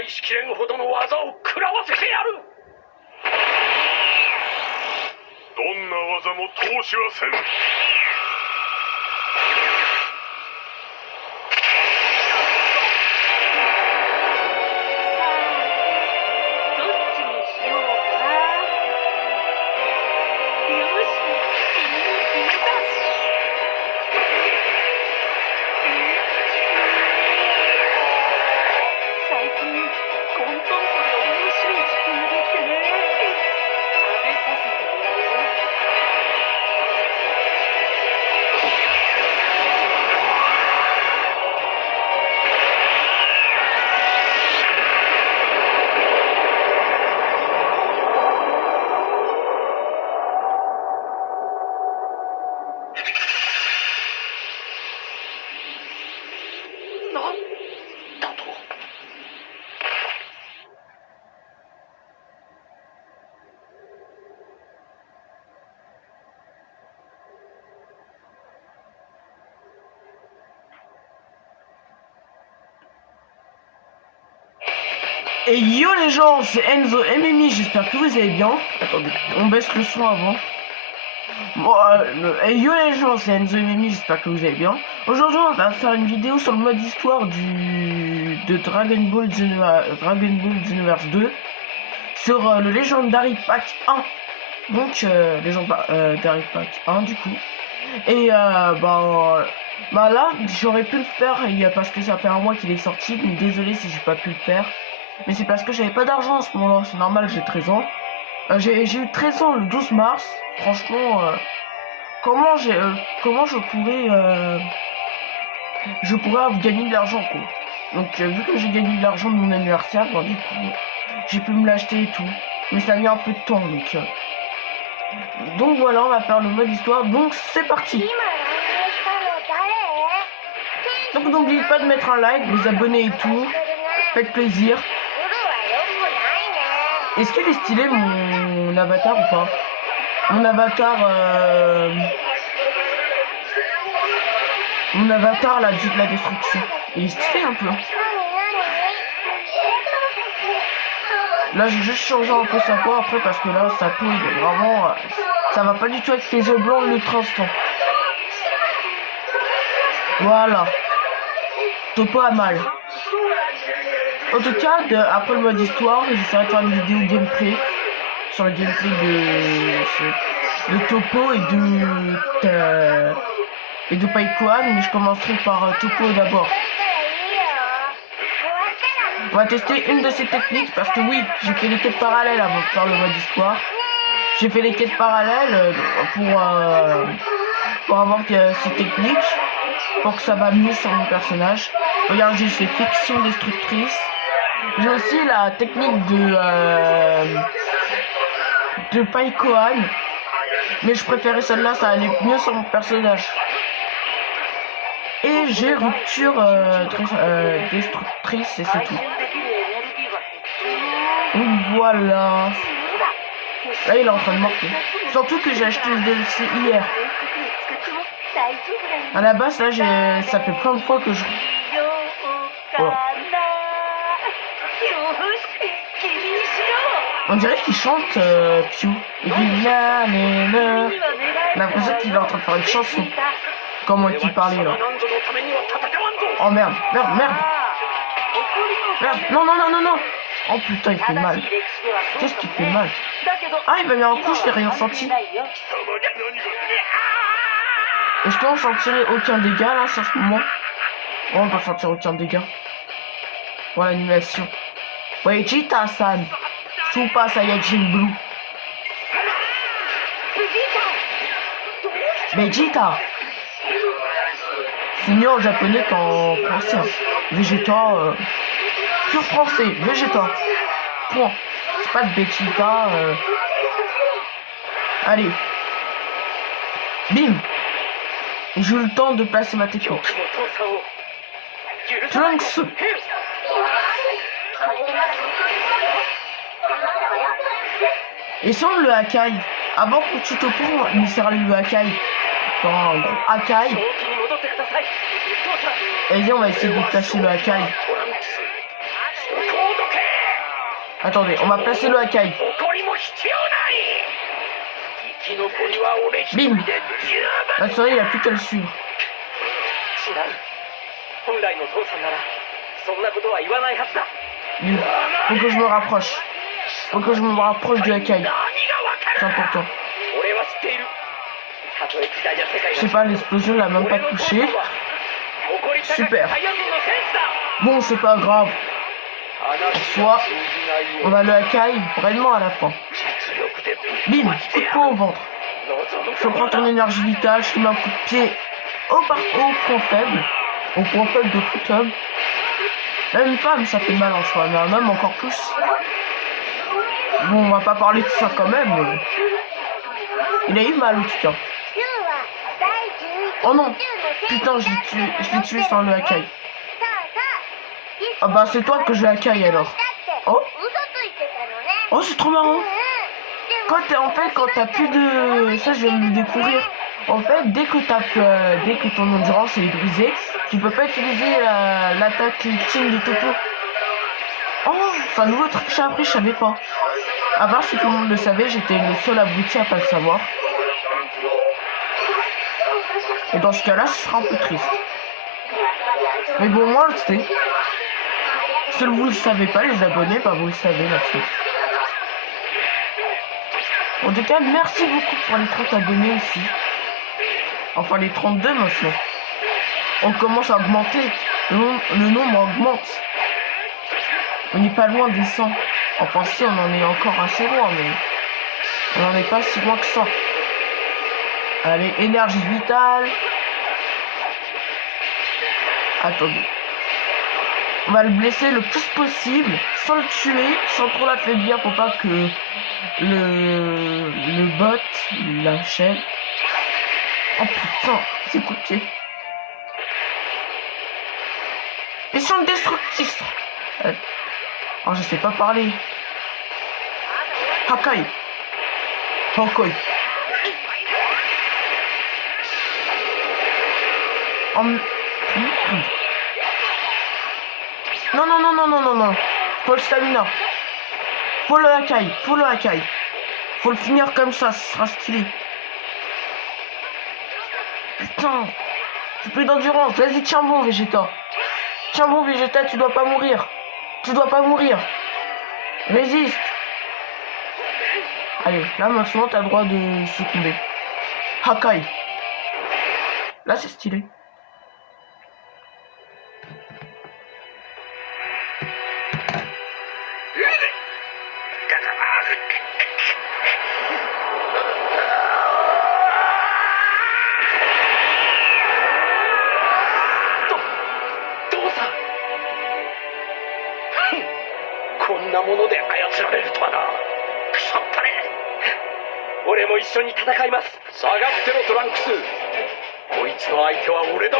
いしきれんほどの技を食らわせてやる。どんな技も通しはせん。Et yo les gens, c'est Enzo et Mimi, j'espère que vous allez bien. Attendez, on baisse le son avant. Bon, et yo les gens, c'est Enzo et Mimi, j'espère que vous allez bien. Aujourd'hui, on va faire une vidéo sur le mode histoire de Dragon Ball Xenoverse 2 sur le Legendary Pack 1. Donc, Legendary Pack 1 du coup. Et bah là, j'aurais pu le faire parce que ça fait un mois qu'il est sorti. Donc désolé si j'ai pas pu le faire. Mais c'est parce que j'avais pas d'argent à ce moment-là. C'est normal, j'ai 13 ans. J'ai eu 13 ans le 12 mars. Franchement, comment je pourrais gagner de l'argent quoi. Donc vu que j'ai gagné de l'argent de mon anniversaire, bah, du coup, j'ai pu me l'acheter et tout. Mais ça a mis un peu de temps donc voilà, on va faire le mode histoire. Donc c'est parti. Donc n'oubliez pas de mettre un like, vous abonner et tout. Faites plaisir. Est-ce qu'il est stylé mon avatar ou pas? Mon avatar là, dit de la destruction. Il est stylé un peu. Là j'ai juste changé un peu sa peau après parce que là sa peau il est vraiment ça va pas du tout avec les yeux blancs l'autre instant. Voilà. Topo a mal. En tout cas, après le mode histoire, j'essaierai de faire une vidéo gameplay sur le gameplay de Topo et de Paikoan, mais je commencerai par Topo d'abord. On va tester une de ces techniques parce que oui, j'ai fait les quêtes parallèles avant de faire le mode histoire. J'ai fait les quêtes parallèles pour avoir ces techniques, pour que ça va mieux sur mon personnage. Regarde, j'ai fait fiction destructrice. J'ai aussi la technique de Paikoan, mais je préférais celle-là, ça allait mieux sur mon personnage. Et j'ai rupture destructrice et c'est tout. Donc voilà. Là il est en train de morfler. Surtout que j'ai acheté le DLC hier. À la base là ça fait plein de fois que je... Voilà. On dirait qu'il chante Piu. Il dit la. On a l'impression qu'il est en train de faire une chanson. Comment est-il parlait là? Oh merde. Non. Oh putain, il fait mal. Qu'est-ce qu'il fait mal? Ah, il m'a mis un coup, je n'ai rien senti. Est-ce qu'on sentirait aucun dégât là, sur ce moment? Oh, on va sentir aucun dégât. Voilà l'animation. Vegeta-san. Super Saiyajin Blue. Vegeta. C'est mieux en japonais qu'en français. Vegeta. Pur français. Vegeta. Point. C'est pas de Vegeta. Allez. Bim. J'ai eu le temps de placer ma technique. Trunks. Et sans le Hakai, avant que tu te prends, il sert le Hakai. Enfin, un gros Hakai. Vas-y, on va essayer de placer le Hakai. Attendez, on va placer le Hakai. 怒りも必要ない生き残りは俺一人で十分 Là, c'est vrai, il n'y a plus qu'à le suivre. 知らん本来の父さんならそんなことは言わないはずだ Lui, faut que je me rapproche. Faut que je me rapproche du Hakai. 何がわか C'est る important. 俺は知っているたとえ時代や世界 Je sais pas, l'explosion l'a même pas touché. Super. Bon, c'est pas grave. Soit on va le Hakai vraiment à la fin. Bim, coup de poing au ventre. Je prends ton énergie vitale, je te mets un coup de pied au point faible. Au point faible de tout homme. Même une femme, ça fait mal en soi, mais un homme encore plus. Bon, on va pas parler de ça quand même, mais... Il a eu mal en tout cas. Oh non! Putain, je l'ai tué sans le Hakai. Ah bah c'est toi que je Hakai alors. Oh! Oh, c'est trop marrant! Quand t'as plus de... Ça, je viens de le découvrir. En fait, dès que ton endurance est brisée, tu peux pas utiliser l'attaque ultime de Topo. Oh, c'est un nouveau truc que j'ai appris, je savais pas. À part si tout le monde le savait, j'étais le seul abruti à pas le savoir. Et dans ce cas-là, ce sera un peu triste. Mais bon, moi, je sais. Si vous le savez pas, les abonnés, bah vous le savez là-dessus. En tout cas, merci beaucoup pour les 30 abonnés aussi. Enfin, les 32 maintenant. On commence à augmenter. Le nombre augmente. On n'est pas loin des 100. Enfin, si, on en est encore assez loin, mais on n'en est pas si loin que ça. Allez, énergie vitale. Attendez. On va le blesser le plus possible, sans le tuer, sans trop l'affaiblir pour pas que le bot l'achève. Oh putain, c'est coup de pied. Mission destructrice. Oh, je sais pas parler. Hakai. Hakai. Oh, non, non, non, non, non, non, non. Faut le stamina. Faut le Hakai. Faut le Hakai. Faut le finir comme ça, ce sera stylé. Putain. J'ai plus d'endurance. Vas-y, tiens bon, Vegeta. Tiens bon, Vegeta, tu dois pas mourir. Tu dois pas mourir. Résiste. Allez, là maintenant, t'as le droit de succomber. Hakai. Là, c'est stylé.こんなもので操られるとはな。くそったれ。俺も一緒に戦います。下がってろトランクス。こいつの相手は俺だ。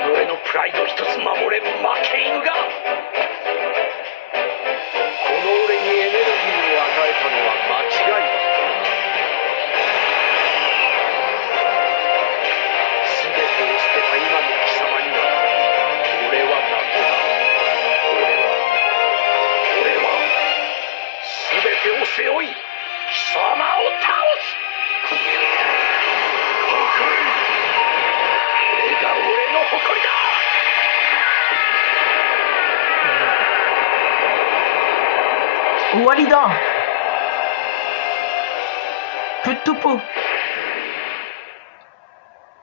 己のプライド一つ守れん負け犬が。この俺にエネルギーを与えたのは間違いだ。全てを捨てた今の貴様には俺は負けだ。俺は全てを背負い貴様を倒す。これが俺の誇りだ。終わりだ。Plus de topo.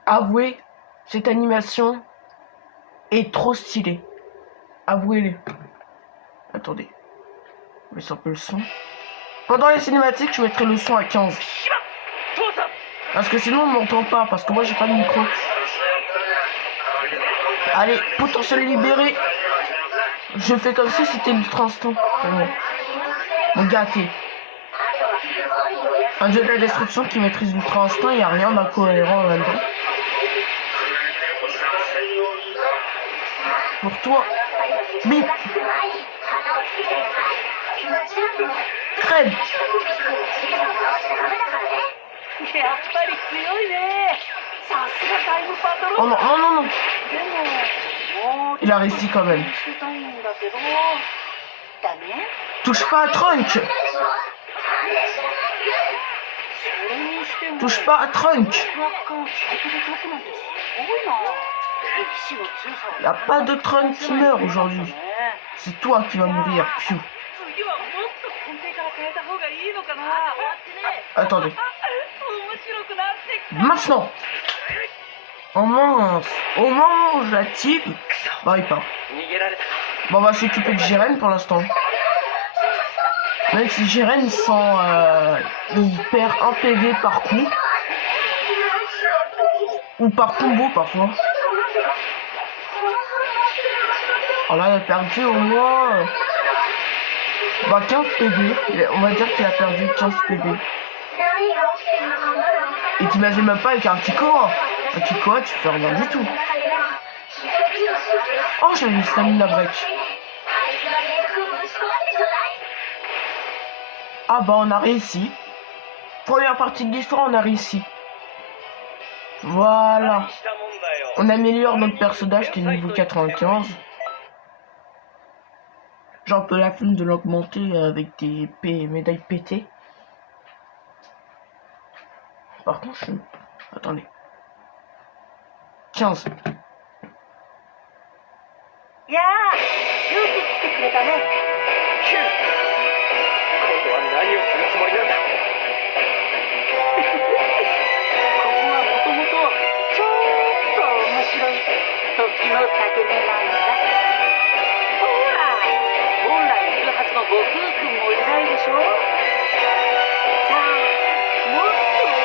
Avouez, cette animation est trop stylée. Avouez-le. Attendez. Je vais un peu le son. Pendant les cinématiques, je mettrai le son à 15. Parce que sinon on ne m'entend pas. Parce que moi j'ai pas de micro. Allez, potentiel libéré. Je fais comme si c'était l'ultra instant. Mon gâté. Un dieu de la destruction qui maîtrise l'ultra instinct, il n'y a rien d'incohérent là-dedans. Pour toi. Bip. Crève. Oh non, non, non, non. Il a réussi quand même. Touche pas à Trunk. Touche pas à Trunk. Y a pas de Trunk qui meurt aujourd'hui. C'est toi qui vas mourir, Phew. Attendez. Maintenant. Oh mince. Au moment où je l'active, bah il part. Bon, on va s'occuper de Jiren pour l'instant. Même si Jiren il perd un PV par coup. Ou par combo parfois. Alors là, il a perdu au moins 15 PV. On va dire qu'il a perdu 15 PV. Et t'imagines même pas avec un Kikoa. Un Kikoa, tu fais rien du tout. Oh, j'avais une stamina break. Ah bah on a réussi. Première partie de l'histoire, on a réussi. Voilà. On améliore notre personnage qui est niveau 95. J'ai un peu la flemme de l'augmenter avec des médailles pétées. Par contre, attendez. 15. やあ、よく来てくれたね。キュー。今度は何をするつもりなんだ。ここはもともとちょっと面白い時の裂け目なんだ。ほら、本来いるはずの悟空君もいないでしょ。さあ、もっと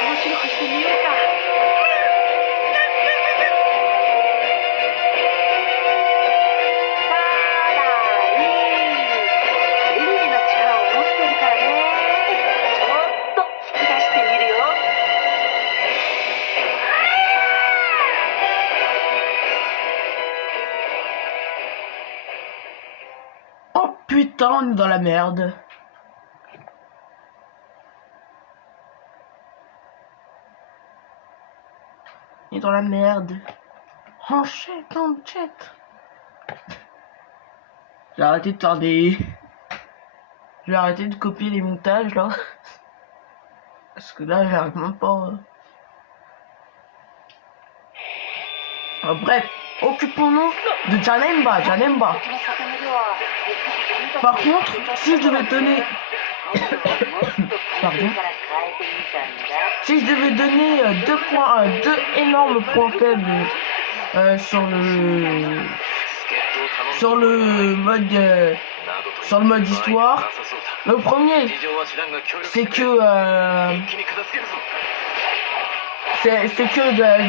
面白くしてみようか。Putain, on est dans la merde. On est dans la merde. Enchette. J'ai arrêté de faire des... Je vais arrêter de copier les montages là. Parce que là, j'arrive même pas... Bref, occupons-nous de Janemba. Par contre, si je devais donner... Pardon. Si je devais donner deux énormes points faibles sur le mode histoire, le premier, c'est que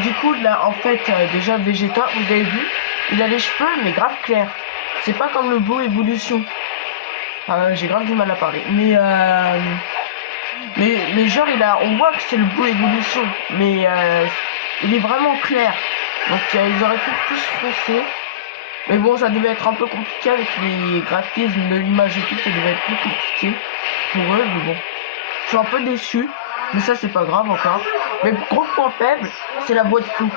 du coup là en fait déjà Vegeta, vous avez vu, il a les cheveux mais grave clairs. C'est pas comme le beau évolution. J'ai grave du mal à parler. Mais genre on voit que c'est le beau évolution, mais il est vraiment clair. Donc ils auraient pu plus foncer. Mais bon, ça devait être un peu compliqué avec les graphismes de l'image et tout, ça devait être plus compliqué pour eux, mais bon. Je suis un peu déçu, mais ça c'est pas grave encore. Mais le gros point faible, c'est la voix de Fou.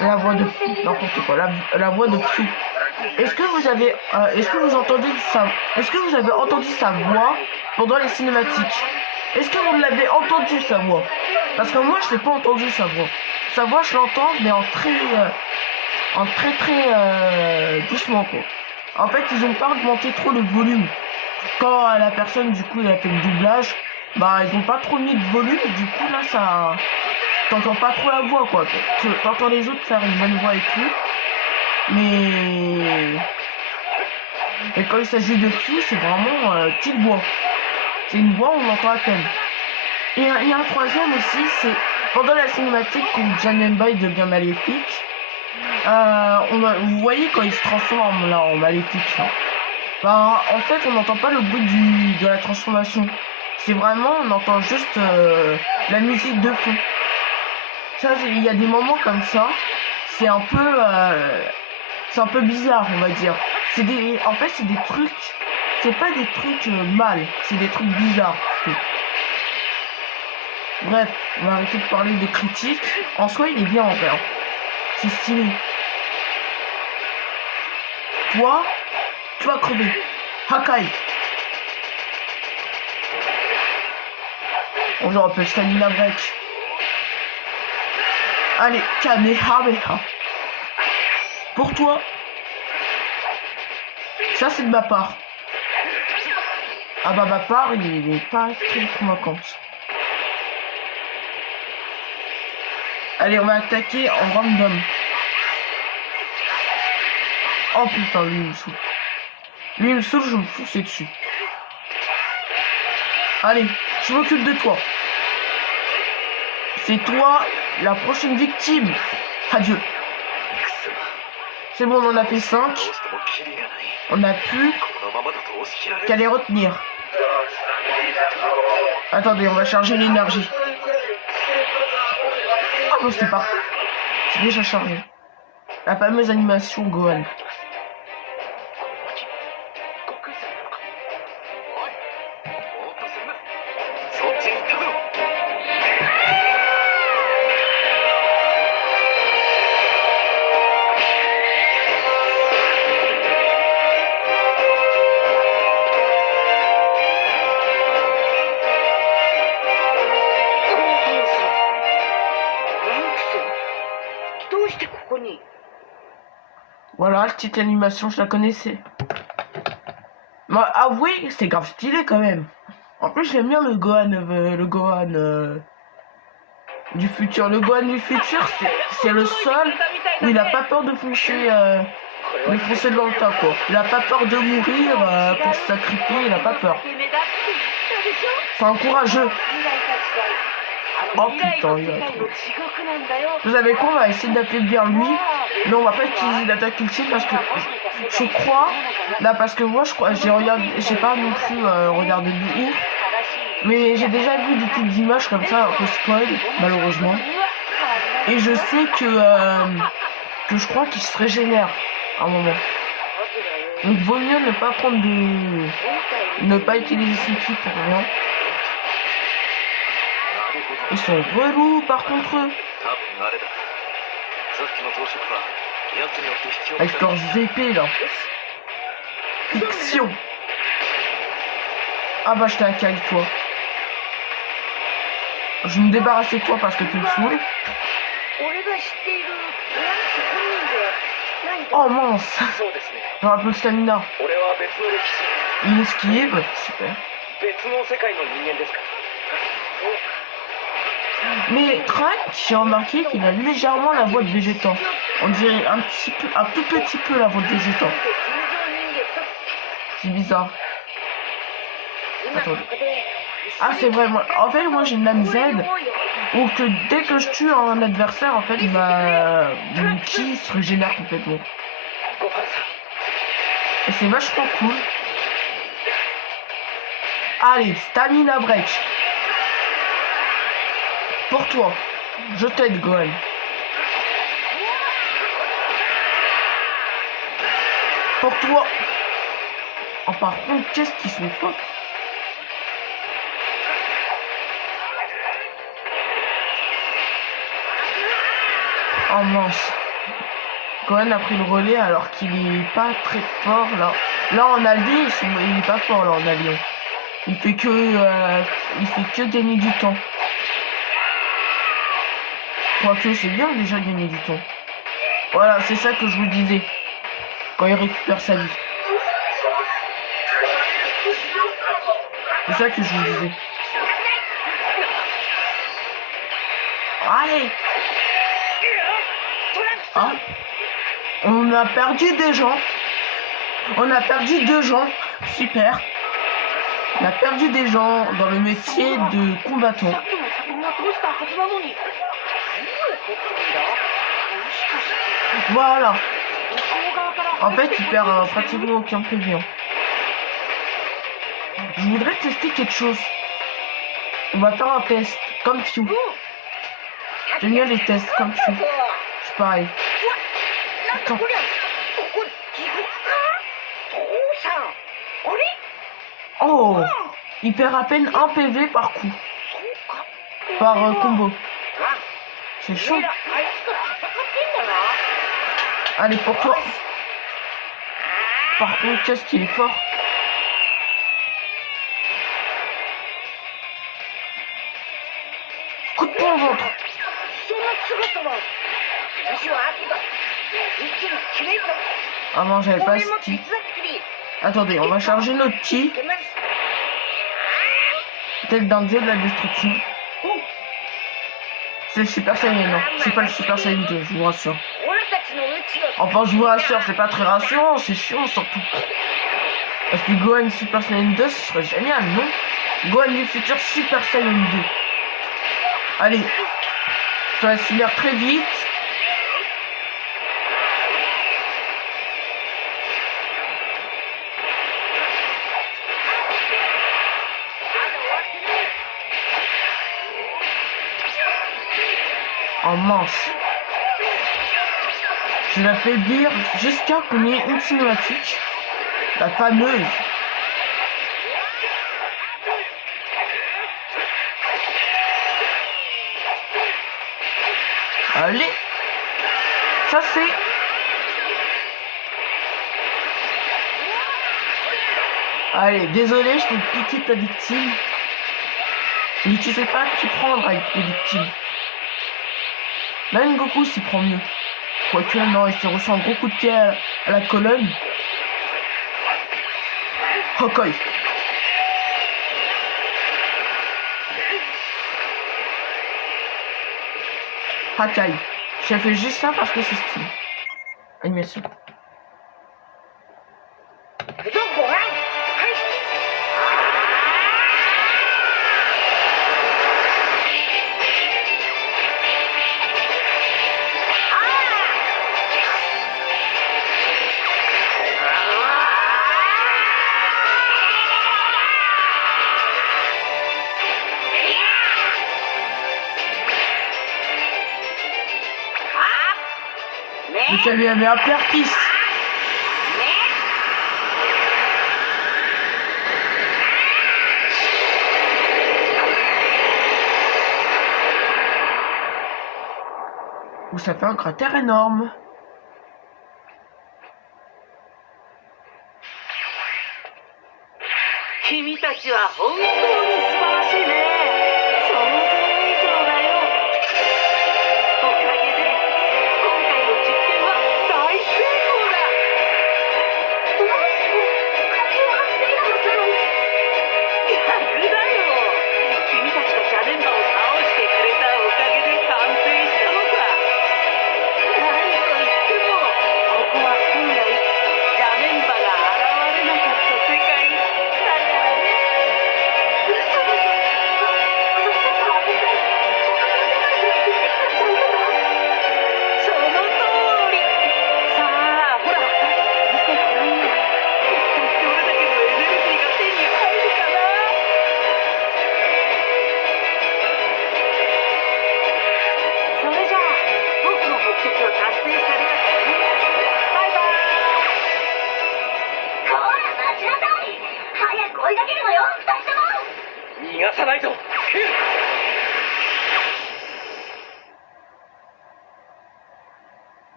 La voix de Fou, n'importe quoi, la voix de Fou. Est-ce que vous avez entendu sa voix pendant les cinématiques? Est-ce que vous l'avez entendu sa voix? Parce que moi je n'ai pas entendu sa voix. Sa voix je l'entends mais en très doucement quoi. En fait ils ont pas augmenté trop le volume. Quand la personne du coup elle a fait le doublage, bah ils ont pas trop mis de volume et du coup là ça t'entends pas trop la voix quoi. Tu entends les autres faire une bonne voix et tout. Mais quand il s'agit de Fou, c'est vraiment petite voix. C'est une voix où on entend à peine. Et il y a un troisième aussi, c'est pendant la cinématique quand Janemba devient maléfique. Vous voyez quand il se transforme là en maléfique. Hein. Bah, en fait, on n'entend pas le bruit de la transformation. C'est vraiment, on entend juste la musique de fond. Ça, il y a des moments comme ça. C'est un peu bizarre, on va dire. En fait, c'est des trucs. C'est pas des trucs mal, c'est des trucs bizarres. Bref, on va arrêter de parler de critiques. En soi, il est bien en vrai. C'est stylé. toi, tu vas crever. Hakai. On le rappelle Stamina Break. Allez, Kamehameha. Pour toi. Ça, c'est de ma part. Ah bah, ma part, il est pas très convaincante. Allez, on va attaquer en random. Oh putain, lui, il me saoule. Lui, il me saoule, je me foncer dessus. Allez, je m'occupe de toi. C'est toi, la prochaine victime. Adieu. C'est bon, on en a fait 5. On n'a plus qu'à les retenir. Attendez, on va charger l'énergie. Ah bon, c'est parfait. C'est déjà chargé. La fameuse animation Gohan. Voilà, la petite animation, je la connaissais. Mais avouez, c'est grave stylé quand même. En plus, j'aime bien le Gohan du futur. Le Gohan du futur, c'est le seul où il a pas peur de foncer dans le tas, quoi. Il a pas peur de mourir pour se sacrifier, il a pas peur. C'est un courageux. Oh putain, il a trop. Vous savez quoi, on va essayer d'affaiblir lui. Mais on va pas utiliser l'attaque ultime parce que je crois, là parce que moi je crois, j'ai pas non plus regardé de ouf. Mais j'ai déjà vu des petites images comme ça, un peu spoil, malheureusement. Et je sais que je crois qu'il se régénère à un moment. Donc vaut mieux ne pas prendre ne pas utiliser ce ki pour rien. Ils sont relous par contre eux. Avec leurs épées là. Fiction. Ah bah je t'ai hacké avec toi. Je vais me débarrasser de toi parce que tu me saoules. Oh mince. J'ai un peu de stamina. Il esquive. Super. Mais Trunks, j'ai remarqué qu'il a légèrement la voix de végétant. On dirait un tout petit peu la voix de végétant. C'est bizarre. Attendez. Ah c'est vrai, en fait moi j'ai une lame Z. Donc dès que je tue un adversaire, en fait mon ki se régénère complètement. Et c'est vachement cool. Allez, Stamina Break. Pour toi, je t'aide, Gohan. Pour toi. Oh, par contre, qu'est-ce qu'ils sont forts. Oh mince. Gohan a pris le relais alors qu'il est pas très fort là. Là en allié, il est pas fort là en allié. Il fait que gagner du temps. Quoique c'est bien déjà gagner du temps. Voilà, c'est ça que je vous disais. Quand il récupère sa vie. C'est ça que je vous disais. Allez. Ah. On a perdu des gens. On a perdu 2 gens. Super. On a perdu des gens dans le métier de combattant. Voilà. En fait, il perd pratiquement aucun PV. Je voudrais tester quelque chose. On va faire un test, comme Fiu. J'aime bien les tests, comme Fiu. C'est pareil. Attends. Oh, il perd à peine 1 PV par coup. Par combo. C'est chaud. Allez, pour toi. par contre, qu'est-ce qu'il est fort. Coup de poing au ventre. Ah non, j'avais pas ce ki. Attendez, on va charger notre ki. Tel d'un dieu de la destruction. C'est le Super Saiyan, non. C'est pas le Super Saiyan 2, je vous rassure. Enfin, je vous rassure, c'est pas très rassurant, c'est chiant surtout. Parce que Gohan Super Saiyan 2, ce serait génial, non? Gohan du futur Super Saiyan 2. Allez, ça va se finir très vite. Oh mince. Je vais l'affaiblir jusqu'à qu'on ait une cinématique. La fameuse. Allez. Ça c'est. Allez, désolé, je t'ai piqué ta victime. Mais tu sais pas qui prendre avec les victimes. Même Goku s'y prend mieux. Quoique, non, il se reçoit un gros coup de pied à la colonne. Hokoi. Hakai. J'ai fait juste ça parce que c'est stylé. Animation. Mais ça lui avait un père-fils. Où ça fait un cratère énorme.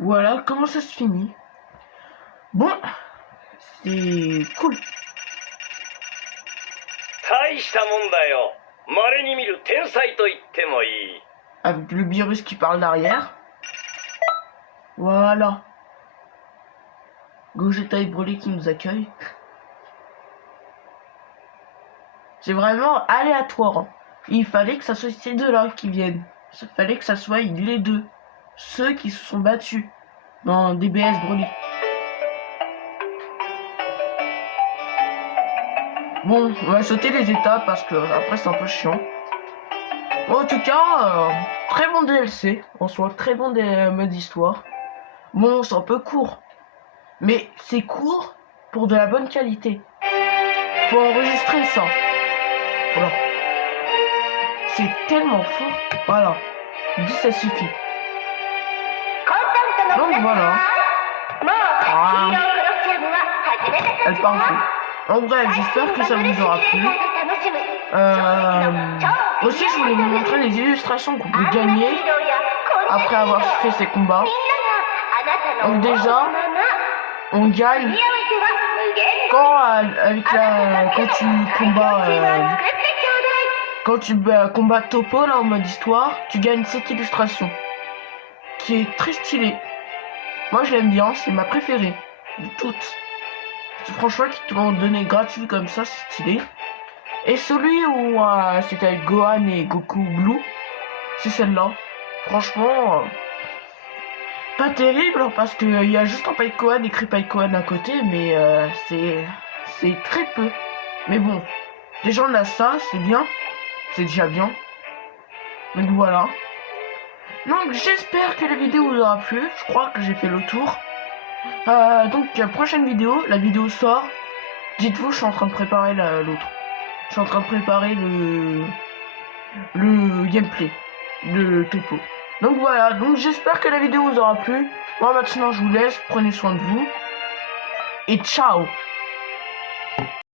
Voilà comment ça se finit. Bon, c'est cool. Avec le virus qui parle derrière. Voilà. Gogeta et Broly qui nous accueillent. C'est vraiment aléatoire. Hein. Il fallait que ça soit ces deux-là qui viennent. Il fallait que ça soit les deux. Ceux qui se sont battus dans DBS Broly. Bon, on va sauter les étapes parce que après c'est un peu chiant. Bon, en tout cas, très bon DLC. En soi, très bon mode histoire. Bon, c'est un peu court. Mais c'est court pour de la bonne qualité. Faut enregistrer ça. Voilà. C'est tellement fort. Voilà. Je dis ça suffit. Donc voilà. Ah. Elle part fou. En bref, j'espère que ça vous aura plu. Aussi, je voulais vous montrer les illustrations qu'on peut gagner après avoir fait ces combats. Donc déjà, on gagne quand tu combats combats Topo là en mode histoire, tu gagnes cette illustration qui est très stylée. Moi je l'aime bien, c'est ma préférée de toutes. Franchement qui te l'ont donné gratuit comme ça, c'est stylé. Et celui où c'était avec Gohan et Goku Blue, c'est celle-là. Franchement, pas terrible parce qu'il y a juste un Gohan écrit Gohan à côté, mais c'est très peu. Mais bon, déjà on a ça, c'est bien, c'est déjà bien. Donc voilà. Donc j'espère que la vidéo vous aura plu. Je crois que j'ai fait le tour. Donc prochaine vidéo, la vidéo sort. Dites-vous, je suis en train de préparer l'autre. Je suis en train de préparer le gameplay de Topo. Donc voilà, donc j'espère que la vidéo vous aura plu. Moi maintenant je vous laisse, prenez soin de vous. Et ciao.